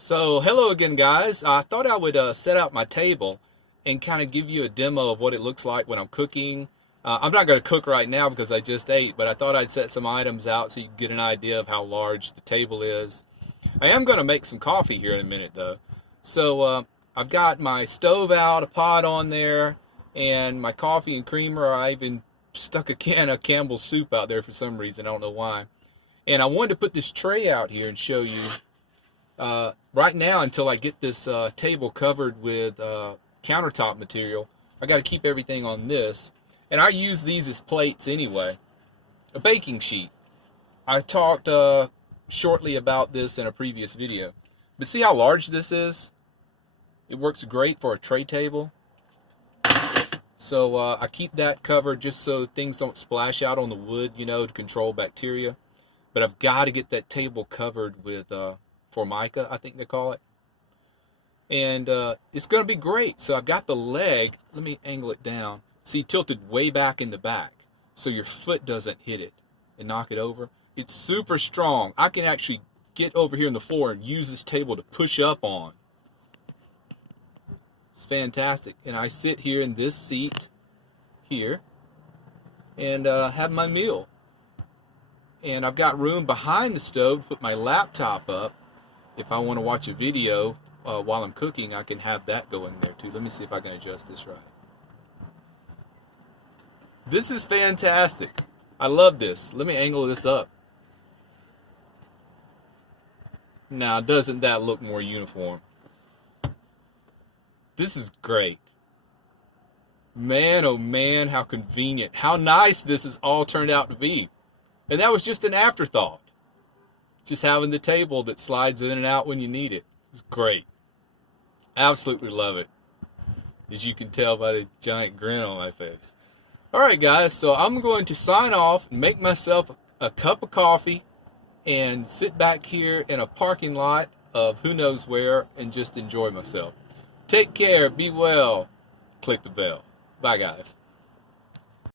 So hello again, guys. I thought I would set out my table and kind of give you a demo of what it looks like when I'm cooking. I'm not going to cook right now because I just ate, but I thought I'd set some items out so you can get an idea of how large the table is. I am going to make some coffee here in a minute though. So I've got my stove out, a pot on there, and my coffee and creamer. I even stuck a can of Campbell's soup out there for some reason. I don't know why. And I wanted to put this tray out here and show you right now, until I get this table covered with countertop material. I got to keep everything on this, and I use these as plates anyway. A baking sheet. I talked shortly about this in a previous video, but see how large this is? It works great for a tray table. So I keep that covered just so things don't splash out on the wood, you know, to control bacteria. But I've got to get that table covered with Formica, I think they call it. And it's going to be great. So I've got the leg, let me angle it down. See, tilted way back in the back so your foot doesn't hit it and knock it over. It's super strong. I can actually get over here on the floor and use this table to push up on. It's fantastic. And I sit here in this seat here and have my meal. And I've got room behind the stove to put my laptop up. If I want to watch a video while I'm cooking, I can have that going there too. Let me see if I can adjust this right. This is fantastic. I love this. Let me angle this up. Now, doesn't that look more uniform? This is great. Man, oh man, how convenient. How nice this has all turned out to be. And that was just an afterthought. Just having the table that slides in and out when you need it. It's great. Absolutely love it. As you can tell by the giant grin on my face. Alright guys, so I'm going to sign off, make myself a cup of coffee, and sit back here in a parking lot of who knows where and just enjoy myself. Take care, be well, click the bell. Bye guys.